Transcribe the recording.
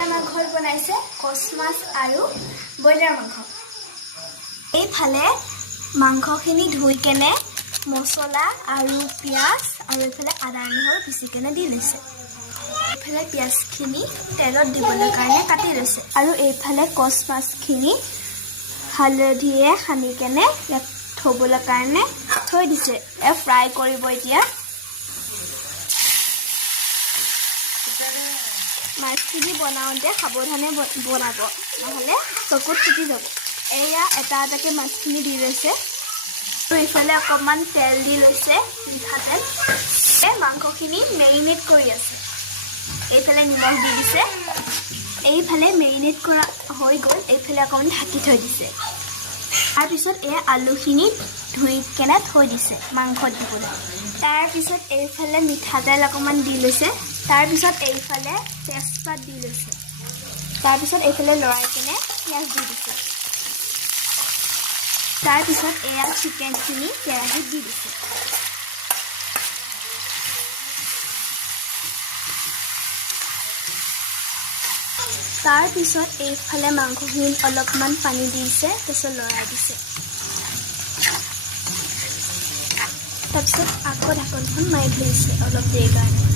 আমাৰ ঘৰ বনাইছে কচ মাছ আৰু ব্ৰইলাৰ মাংস। এইফালে মাংসখিনি ধুই কেনে মছলা আৰু পিঁয়াজ আৰু এইফালে আদা নহৰু পিচি কেনে দি লৈছে। এইফালে পিঁয়াজখিনি তেলত দিবলৈ কাৰণে কাটি লৈছে আৰু এইফালে কচ মাছখিনি হালধিৰে সানি কেনে ইয়াত থ'বলৈ কাৰণে থৈ দিছে। ফ্ৰাই কৰিব এতিয়া। মাছখিনি বনাওঁতে সাৱধানে বনাব, নহ'লে চকুত ফুটি যাব। এয়া এটা এটাকৈ মাছখিনি দি লৈছে আৰু ইফালে অকণমান তেল দি লৈছে, মিঠাতেল। মাংসখিনি মেৰিনেট কৰি আছে। এইফালে নিমখ দি দিছে। এইফালে মেৰিনেট কৰা হৈ গ'ল, এইফালে অকণমান ঢাকি থৈ দিছে। তাৰপিছত এই আলুখিনি ধুই কেনে থৈ দিছে মাংসত দিবলৈ। তাৰপিছত এইফালে মিঠাতেল অকণমান দি লৈছে। তাৰপিছত এইফালে তেজপাত দি লৈছে। তাৰপিছত এইফালে লৰাই কেনে পিঁয়াজ দি দিছে। তাৰপিছত এয়া চিকেনখিনি কেৰাহীত দি দিছে। তাৰপিছত এইফালে মাংসখিনিত অলপমান পানী দিছে, তাৰপিছত লৰাই দিছে। তাৰপিছত আকৌ ঢাকনখন মাৰি ধৰিছে অলপ দেৰিৰ কাৰণে।